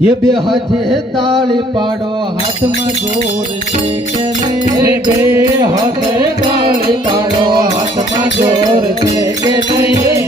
ये बे हाथे ताली पाड़ो हाथ में जोर से कहने बे हाथे ताली पाड़ो हाथ में जोर से कहने